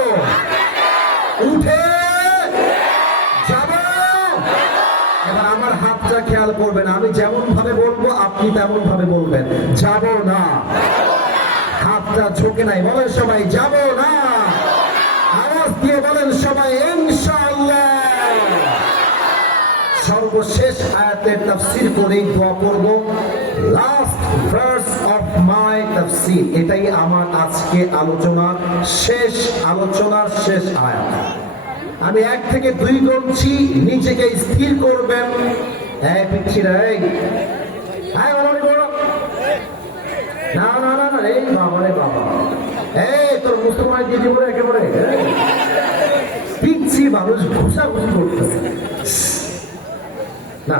উঠে যাব। এবার আমার হাতটা খেয়াল করবেন, আমি যেমন ভাবে বলবো আপনি তেমন ভাবে বলবেন, যাব না। হাতটা ঝুঁকে নাই, বলেন সবাই যাব না। আওয়াজ দিয়ে বলেন সবাই ইনশাআল্লাহ। সর্বশেষ আয়াতের তাফসীর করে দোয়া করব। লাস্ট ভার্স অফ মাই তাফসীর, এটাই আমার আজকে আলোচনার শেষ আয়াত। আমি 1 থেকে 2 গুনছি, নিজেকে স্থির করবেন। এই পিচ্ছিরা, এই না না না না, এই বাবা রে বাবা, এই তোর মুসলমান দিদি বলে একেবারে পিচ্ছি মানুষ ঘুষাঘুষি করতেছে না।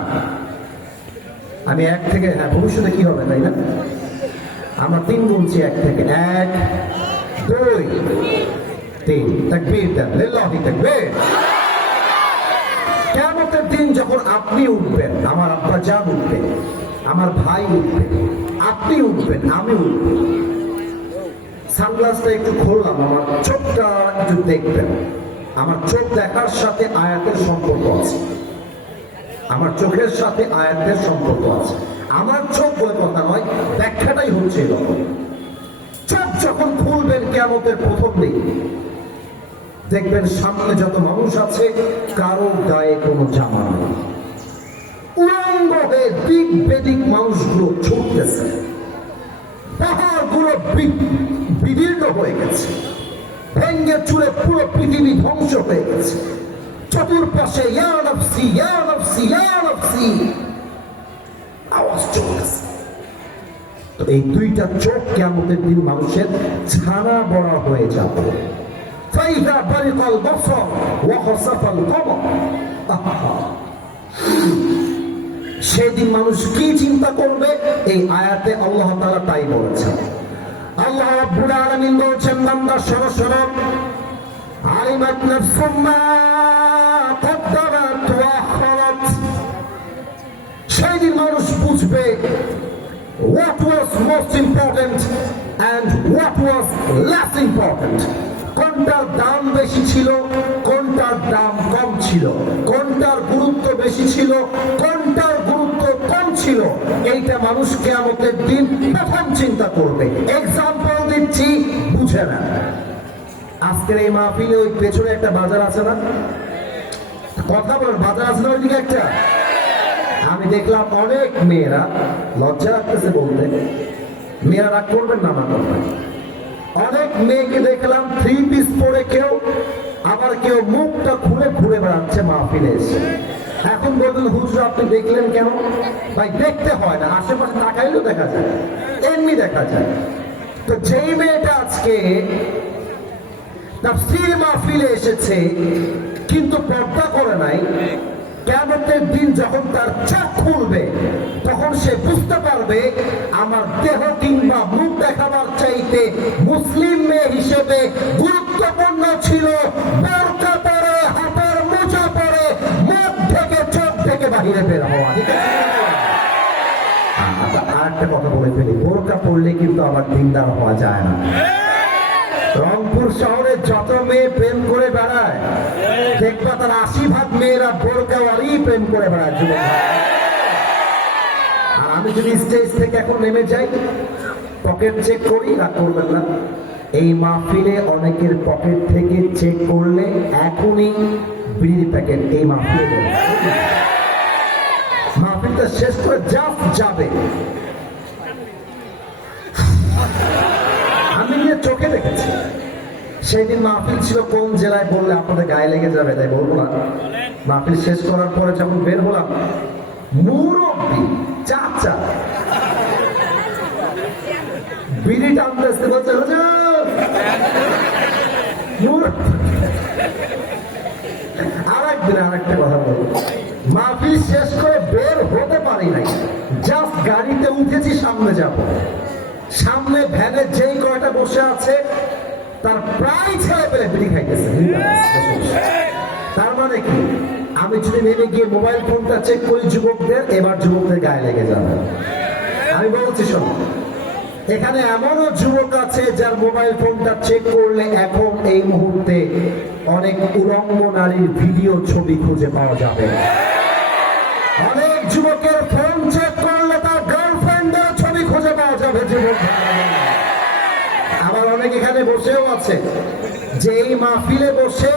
আমি 1 থেকে, হ্যাঁ ভবিষ্যতে কি হবে তাই না, আমরা 3 গুনছি 1 থেকে। 1 2 3, তাকবীর দেন, লিল্লাহি তাকবীর। কিয়ামতের দিন যখন আপনি উঠবেন, আমার আব্বা জান উঠবেন, আমার ভাই উঠবে, আপনি উঠবেন, আমি উঠব। সানগ্লাসটা একটু খুললাম, আমার চোখটা একটু দেখবেন। আমার চোখ দেখার সাথে আয়াতের সম্পর্ক আছে, আমার চোখের সাথে আয়াতের সম্পর্ক আছে। আমার চোখ বলে কথা নয়, ব্যাখ্যাটাই হচ্ছে এরকম। চোখ যখন খুলবেন কিয়ামতের প্রথম দিন, দেখবেন সামনে যত মানুষ আছে কারো গায়ে কোনো জামা নেই। উলঙ্গ হয়ে দিক বেদিক মানুষগুলো ছুটতেছে, পাহাড়গুলো বিদীর্ণ হয়ে গেছে, ভেঙ্গে চুরে পুরো পৃথিবী ধ্বংস হয়ে গেছে। চতুর্পাশে ইয়া নফসি ইয়া নফসি ইয়া নফসি আওয়াজ চলতেছে। তো এই 2টা চোখ কিয়ামতের দিন মানুষের ছানা বড়া হয়ে যাবে। ফাইদা বারিকাল বসর ওয়া খাসাফাল কমর। সেদিন মানুষ কি চিন্তা করবে, এই আয়াতে আল্লাহ তাআলা তাই বলেছেন। আল্লাহ রাব্বুল আলামিন বলেছেন, বান্দা শোনো শোনো, আলিমাত নাফসুম মা কদ্দারাত ওয়া আখরাত। সেদিন মানুষ বুঝবে what was most important and what was less important. কোনটার দাম বেশি ছিল, কোনটার দাম কম ছিল, কোনটার গুরুত্ব বেশি ছিল, কোনটার গুরুত্ব কম ছিল, এইটা মানুষ কিয়ামতের দিন প্রথম চিন্তা করবে। এক্সাম্পল দিচ্ছি, বুঝে না। আজকের এই মাহফিলে ওই পেছনে একটা বাজার আছে না, কথা বলেন, বাজার আছে না ওইদিকে একটা। আমি দেখলাম অনেক মেয়েরা, লজ্জা লাগতেছে বলতে, মেয়েরা রাগ করবেন না আমার কথায়, অনেক মেয়েকে দেখলাম 3 পিস পরে, কেউ আবার কেউ মুখটা খুলে ঘুরে বেড়াচ্ছে মাহফিলে এসে। এখন বলবেন হুজুর আপনি দেখলেন কেন? ভাই দেখতে হয় না, আশেপাশে তাকাইলেও দেখা যায়, এমনি দেখা যায়। তো যেই মেয়েটা আজকে তাফসীর মাহফিলে এসেছে কিন্তু পর্দা করে নাই, কিয়ামতের দিন যখন তার চোখ খুলবে তখন সে বুঝতে পারবে আমার দেহ কিংবা মুখ দেখাবার চাইতে মুসলিম মেয়ে হিসেবে গুরুত্বপূর্ণ ছিল বোরকা পরে, হাতের মোজা পরে, মুখ থেকে চোখ থেকে বাহিরে বের হওয়া। আরেকটা কথা বলে ফেলি, বোরকা পড়লে কিন্তু আবার দিনদার হওয়া যায় না। রংপুর শহরে যত মেয়ে প্রেম করে বেড়ায়, দেখবা তার 80% মেয়েরা বোরকাওয়ারই প্রেম করে বেড়ায়। আর আমি যদি স্টেজ থেকে এখন নেমে যাই, পকেট চেক করি, না করবেন না, এই মাহফিলে অনেকের পকেট থেকে চেক করলে এখনই বিড়ির প্যাকেট এই মাহফিলে দেবে। মাহফিলটা শেষ করে জাস্ট যাবে, আমি নিয়ে চোখে দেখেছি। সেদিন মাহফিল ছিল কোন জেলায় বললে আপনাদের গায়ে লেগে যাবে, তাই বলবো না। মাহফিল শেষ করার পরে যখন বের হলাম, মুরব্বি চাচা বিড়ি টানতে বলছে, আরেকদিন আরেকটা কথা বলবো, মাহফিল শেষ করে বের হতে পারি নাই, জাস্ট গাড়িতে উঠেছি, সামনে যাব, সামনে ভ্যানে যেই কয়টা বসে আছে তার প্রায় ছেলে পেলে বিড়ি খাইতেছে। তার মানে কি, আমি আমি যদি নেমে গিয়ে মোবাইল ফোনটা চেক করি যুবকদের, এবার যুবকদের গায়ে লেগে যাবে। আমি বলছি শোন, এখানে এমনও যুবক আছে যার মোবাইল ফোনটা চেক করলে এখন এই মুহূর্তে অনেক উলঙ্গ নারীর ভিডিও ছবি খুঁজে পাওয়া যাবে। অনেক যুবকের ফোন চেক করলে তার গার্লফ্রেন্ডের ছবি খুঁজে পাওয়া যাবে। যুবক আবার অনেক এখানে বসেও আছে যে এই মাহফিলে বসে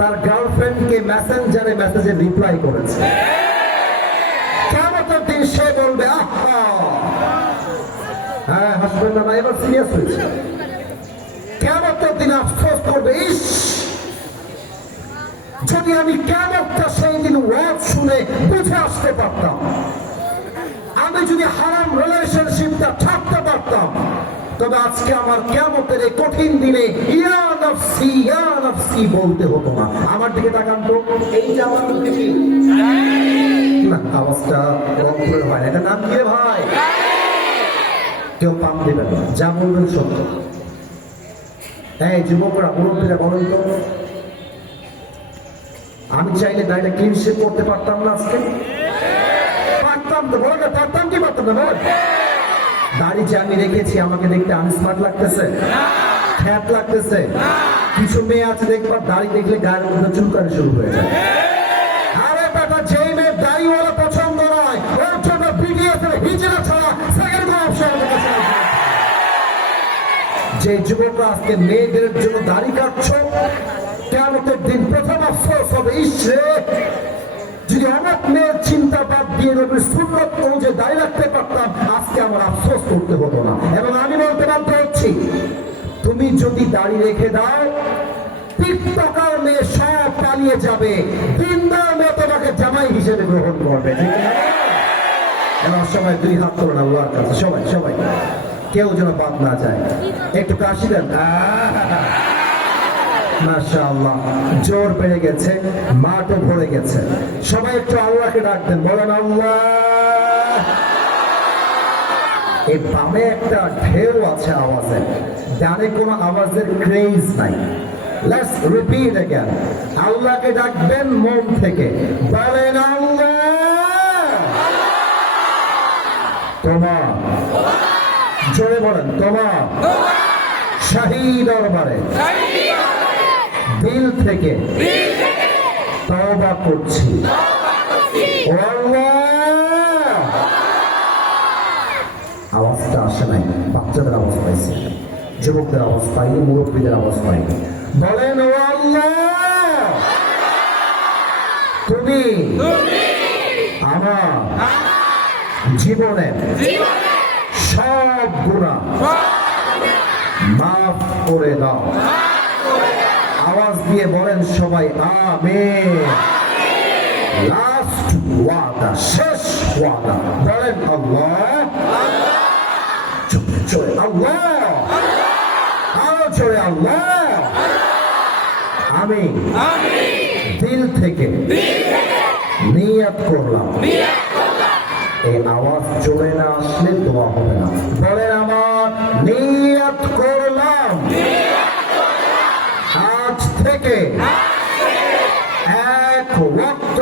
তার গার্লফ্রেন্ডকে মেসেঞ্জারে মেসেজে রিপ্লাই করেছে। কিয়ামতের দিন সে বলবে আহা, হ্যাঁ হাসবেন না, এবার সিরিয়াস হয়েছে। কিয়ামতের দিন আফসোস করবে, ইস যদি আমি কিয়ামতটা সেই দিন ওয়াজ শুনে বুঝে আসতে পারতাম, আমি যদি হারাম রিলেশনশিপটা ছাড়তে পারতাম, তবে আজকে আমার কিয়ামতের এই কঠিন দিনে ইয়া নাফসি বলতে হতো না। আমার দিকে তাকান তো, এইটা আমার মুখে কি না, আওয়াজটা অক্ষর হয় না। এটা নাম কি রে ভাই? কেউ পাম দেবেন না, যা বলবেন সত্য। হ্যাঁ যুবকরা, মুরব্বীরা বলেন তো, আমি চাইলে দাড়িটা ক্লিন শেভ করতে পারতাম না আজকে? পারতাম তো, বলো না পারতাম কি পারতাম না? বল, দাড়ি যে আমি রেখেছি আমাকে দেখতে আনস্মার্ট লাগতেছে, খ্যাত লাগতেছে? কিছু মেয়ে আছে দেখবার দাড়ি দেখলে গায়ের মধ্যে চুলকানি শুরু হয়ে যায়। আরে বেটা, যেই মেয়ে দাড়িওয়ালা পছন্দ নয় ওর জন্য বিডিএস এর হিজড়া ছাড়া সেকেন্ড কোনো অপশন আছে? যে যুবকরা আজকে মেয়েদের জন্য দাড়ি কাটছ, কিয়ামতের দিন প্রথম আফসোস হবে, ইসরে যদি অনেক মেয়ের চিন্তা বাদ দিয়ে নবীর সুন্নাত অনুযায়ী দাঁড়িয়ে রাখতে পারতাম, আজকে আমার আফসোস করতে হতো না। এবং আমি বলতে বাধ্য হচ্ছি, তুমি যদি দাড়ি রেখে দাও, টিকটকার মেয়ে সব পালিয়ে যাবে, দিনদার মেয়ে তোমাকে জামাই হিসেবে গ্রহণ করবে। এবার সবাই দুই হাত করো না আল্লাহর কাছে, সবাই সবাই, কেউ যেন বাদ না যায়। একটু কাশি দেন। মাশাআল্লাহ, জোর বেড়ে গেছে, মাঠও ভরে গেছে। সবাই একটু আল্লাহকে ডাকতেন, বলেন আল্লাহ। এই বামে একটা ঢেউ আছে আওয়াজের, ডানে কোনো আওয়াজের ক্রেজ নাই। লেটস রিপিট अगेन, আল্লাহকে ডাকবেন মন থেকে, বলেন আল্লাহ। তোমার, জোরে বলেন, তোমার শাহী দরবারে দিল থেকে তওবা করছি, ও আল্লাহ। আওয়াজটা আসে নাই, বাচ্চাদের আওয়াজ পাইছে, যুবকদের আওয়াজ পাইনি, মুরব্বীদের আওয়াজ পাইনি। বলেন ও আল্লাহ, তুমি আমার জীবনের সব গুনাহ মাফ করে দাও। আওয়াজ দিয়ে বলেন সবাই আমিন। লাস্ট ওয়াদা, শেষ ওয়াদা, বলেন আল্লাহ। জোরে আল্লাহ, আরো জোরে আল্লাহ। আমি দিল থেকে নিয়ত করলাম। এই আওয়াজ জোরে না আসলে দোয়া হবে না। বলেন আমার নিয়ত করলাম, আজ থেকে এক ওয়াক্ত